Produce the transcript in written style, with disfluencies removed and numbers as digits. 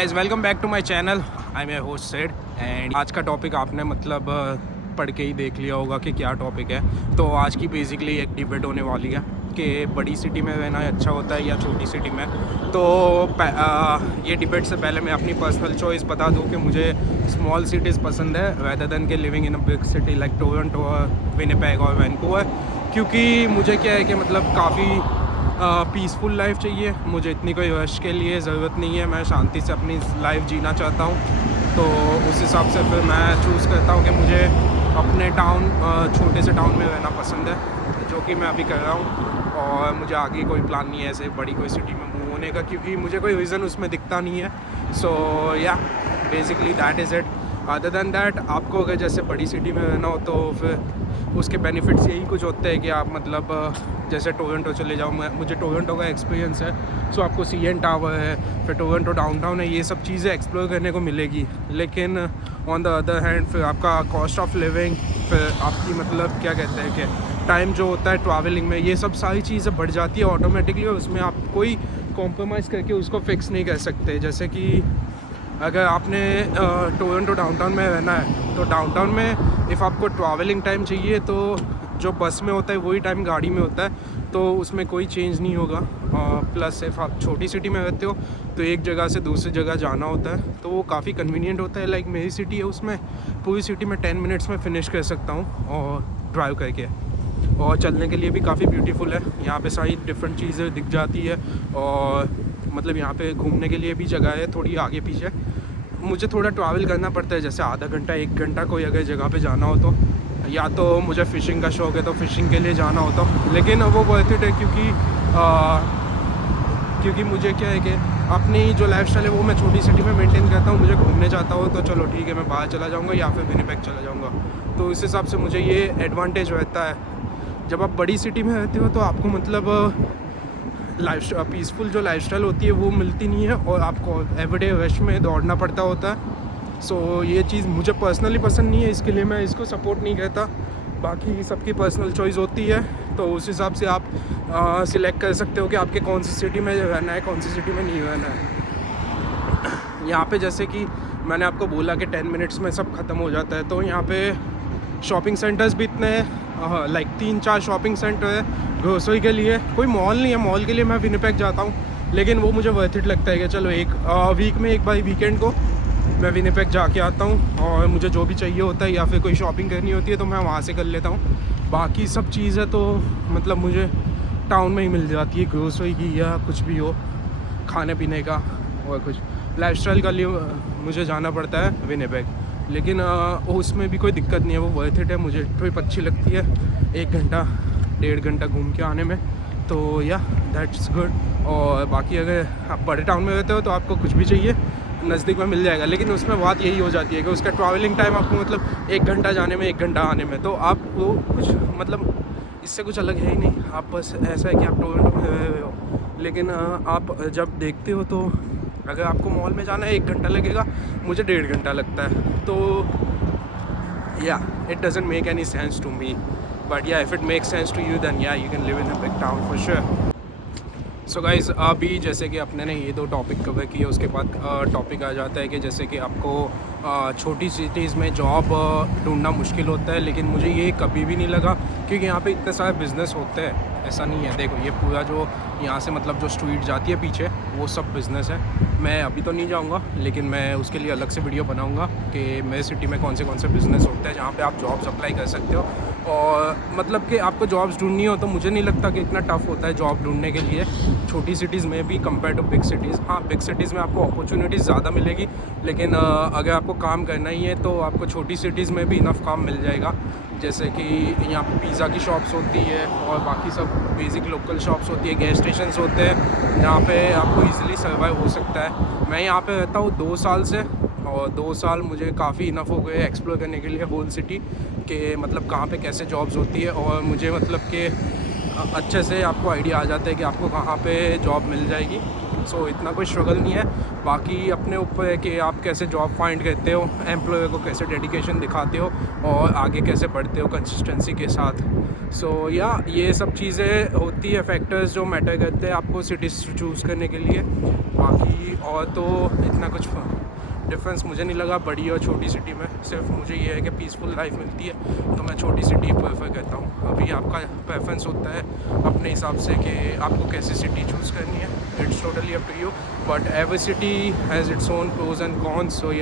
Guys welcome back to my channel. I am your host Syed and आज का topic आपने पढ़ के ही देख लिया होगा कि क्या टॉपिक है। तो आज की बेसिकली एक डिबेट होने वाली है कि बड़ी सिटी में रहना अच्छा होता है या छोटी सिटी में। तो ये डिबेट से पहले मैं अपनी पर्सनल चॉइस बता दूं कि मुझे स्मॉल सिटीज़ पसंद है रेदर देन के living in a big city like Toronto, Winnipeg और वैंकूवर। क्योंकि मुझे क्या है कि काफ़ी पीसफुल लाइफ चाहिए। मुझे इतनी कोई रश के लिए ज़रूरत नहीं है। मैं शांति से अपनी लाइफ जीना चाहता हूँ। तो उस हिसाब से फिर मैं चूज़ करता हूँ कि मुझे अपने छोटे से टाउन में रहना पसंद है, जो कि मैं अभी कर रहा हूँ। और मुझे आगे कोई प्लान नहीं है ऐसे बड़ी कोई सिटी में मूव होने का, क्योंकि मुझे कोई रीज़न उसमें दिखता नहीं है। सो या basically that is it. Other than that आपको अगर जैसे बड़ी सिटी में रहना हो तो फिर उसके बेनिफिट्स यही कुछ होते हैं कि आप जैसे टोरंटो चले जाओ। मुझे टोरंटो का एक्सपीरियंस है। सो आपको CN टावर है, फिर टोरंटो डाउनटाउन है, ये सब चीज़ें एक्सप्लोर करने को मिलेगी। लेकिन ऑन द अदर हैंड फिर आपका कॉस्ट ऑफ लिविंग, फिर आपकी क्या कहते हैं कि टाइम जो होता है ट्रैवलिंग में, ये सब सारी चीज़ें बढ़ जाती है ऑटोमेटिकली। और उसमें आप कोई कॉम्प्रोमाइज़ करके उसको फिक्स नहीं कर सकते। जैसे कि अगर आपने टोरंटो डाउनटाउन में रहना है तो डाउनटाउन में इफ़ आपको ट्रैवलिंग टाइम चाहिए तो जो बस में होता है वही टाइम गाड़ी में होता है, तो उसमें कोई चेंज नहीं होगा। प्लस इफ़ आप छोटी सिटी में रहते हो तो एक जगह से दूसरी जगह जाना होता है, तो वो काफ़ी कन्वीनियंट होता है। लाइक मेरी सिटी है, उसमें पूरी सिटी में 10 मिनट्स में फ़िनिश कर सकता हूँ और ड्राइव करके। और चलने के लिए भी काफ़ी ब्यूटीफुल है। यहाँ पे सारी डिफरेंट चीज़ें दिख जाती है और यहाँ पे घूमने के लिए भी जगह है थोड़ी आगे पीछे। मुझे थोड़ा ट्रैवल करना पड़ता है, जैसे आधा घंटा 1 घंटा कोई अगर जगह पे जाना हो तो, या तो मुझे फ़िशिंग का शौक़ है तो फ़िशिंग के लिए जाना होता। लेकिन वो वर्थ इट है क्योंकि मुझे क्या है कि अपनी जो लाइफस्टाइल है वो मैं छोटी सिटी में मेंटेन करता हूँ। मुझे घूमने जाता हो तो चलो ठीक है, मैं बाहर चला जाऊँगा या फिर विनिपेग चला जाऊँगा। तो इस हिसाब से मुझे ये एडवांटेज रहता है। जब आप बड़ी सिटी में रहते हो तो आपको पीसफुल जो लाइफस्टाइल होती है वो मिलती नहीं है और आपको एवरीडे रश में दौड़ना पड़ता होता है। सो ये चीज़ मुझे पर्सनली पसंद नहीं है, इसके लिए मैं इसको सपोर्ट नहीं करता। बाकी सबकी पर्सनल चॉइस होती है, तो उस हिसाब से आप सिलेक्ट कर सकते हो कि आपके कौन सी सिटी में रहना है, कौन सी सिटी में नहीं रहना है। यहाँ पे जैसे कि मैंने आपको बोला कि 10 मिनट्स में सब ख़त्म हो जाता है, तो यहाँ पे शॉपिंग सेंटर्स भी इतने हैं, लाइक 3-4 शॉपिंग सेंटर है ग्रोसरी के लिए। कोई मॉल नहीं है, मॉल के लिए मैं विनिपेग जाता हूँ, लेकिन वो मुझे वर्थ इट लगता है कि चलो एक वीक में एक बार वीकेंड को मैं विनिपेग जाके आता हूँ और मुझे जो भी चाहिए होता है या फिर कोई शॉपिंग करनी होती है तो मैं वहाँ से कर लेता हूँ। बाकी सब चीज़ें तो मुझे टाउन में ही मिल जाती है, ग्रोसरी की या कुछ भी हो, खाने पीने का और कुछ लाइफस्टाइल का लिए मुझे जाना पड़ता है विनिपेग। लेकिन उसमें भी कोई दिक्कत नहीं है, वो वर्थ इट है। मुझे ट्रिप अच्छी लगती है 1 घंटा 1.5 घंटा घूम के आने में, तो या दैट्स गुड। और बाकी अगर आप बड़े टाउन में रहते हो तो आपको कुछ भी चाहिए नज़दीक में मिल जाएगा, लेकिन उसमें बात यही हो जाती है कि उसका ट्रैवलिंग टाइम आपको 1 घंटा जाने में 1 घंटा आने में, तो आप वो कुछ इससे कुछ अलग है ही नहीं। आप बस ऐसा है कि आप टोरंटो में रह रहे हो, लेकिन आप जब देखते हो तो अगर आपको मॉल में जाना है 1 घंटा लगेगा, मुझे 1.5 घंटा लगता है। तो yeah it doesn't make any sense to me, but yeah if it make sense to you then yeah you can live in a big town for sure. So guys, अभी जैसे कि अपने ने ये 2 टॉपिक कवर किए, उसके बाद topic आ जाता है कि जैसे कि आपको छोटी सिटीज़ में जॉब ढूंढना मुश्किल होता है। लेकिन मुझे ये कभी भी नहीं लगा, क्योंकि यहाँ पे इतने सारे बिज़नेस होते हैं। ऐसा नहीं है, देखो ये पूरा जो यहाँ से जो स्ट्रीट जाती है पीछे, वो सब बिज़नेस है। मैं अभी तो नहीं जाऊँगा, लेकिन मैं उसके लिए अलग से वीडियो बनाऊँगा कि मेरे सिटी में कौन से बिज़नेस होते हैं जहाँ पे आप जॉब्स अप्लाई कर सकते हो। और कि आपको जॉब्स ढूंढनी हो तो मुझे नहीं लगता कि इतना टफ़ होता है जॉब ढूंढने के लिए छोटी सिटीज़ में भी कंपेयर टू बिग सिटीज़। हाँ, बिग सिटीज़ में आपको अपॉर्चुनिटीज़ ज़्यादा मिलेगी, लेकिन अगर आपको काम करना ही है तो आपको छोटी सिटीज़ में भी इनफ काम मिल जाएगा। जैसे कि यहाँ पे पिज़्ज़ा की शॉप्स होती है और बाकी सब बेसिक लोकल शॉप्स होती है, गैस स्टेशंस होते हैं, जहाँ पे आपको इजीली सर्वाइव हो सकता है। मैं यहाँ पे रहता हूँ 2 साल से, और 2 साल मुझे काफ़ी इनफ हो गए एक्सप्लोर करने के लिए होल सिटी के कहाँ पे कैसे जॉब्स होती है। और मुझे कि अच्छे से आपको आइडिया आ जाता है कि आपको कहाँ पे जॉब मिल जाएगी। सो इतना कोई स्ट्रगल नहीं है। बाकी अपने ऊपर है कि आप कैसे जॉब फाइंड करते हो, एम्प्लॉयर को कैसे डेडिकेशन दिखाते हो और आगे कैसे बढ़ते हो कंसिस्टेंसी के साथ। सो या ये सब चीज़ें होती है, फैक्टर्स जो मैटर करते हैं आपको सिटी चूज़ करने के लिए। बाकी और तो इतना कुछ डिफरेंस मुझे नहीं लगा बड़ी और छोटी सिटी में। सिर्फ मुझे ये है कि पीसफुल लाइफ मिलती है तो मैं छोटी सिटी प्रेफर करता हूँ। अभी आपका प्रेफरेंस होता है अपने हिसाब से कि आपको कैसी सिटी चूज़ करनी है, it's totally up to you, but every city has its own pros and cons. So